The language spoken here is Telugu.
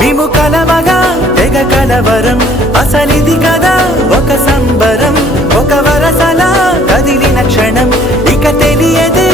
మేము కలవగా తెగ కలవరం అసలిది కదా ఒక సంబరం ఒక వరసలా కదిలిన క్షణం ఇక తెలియదే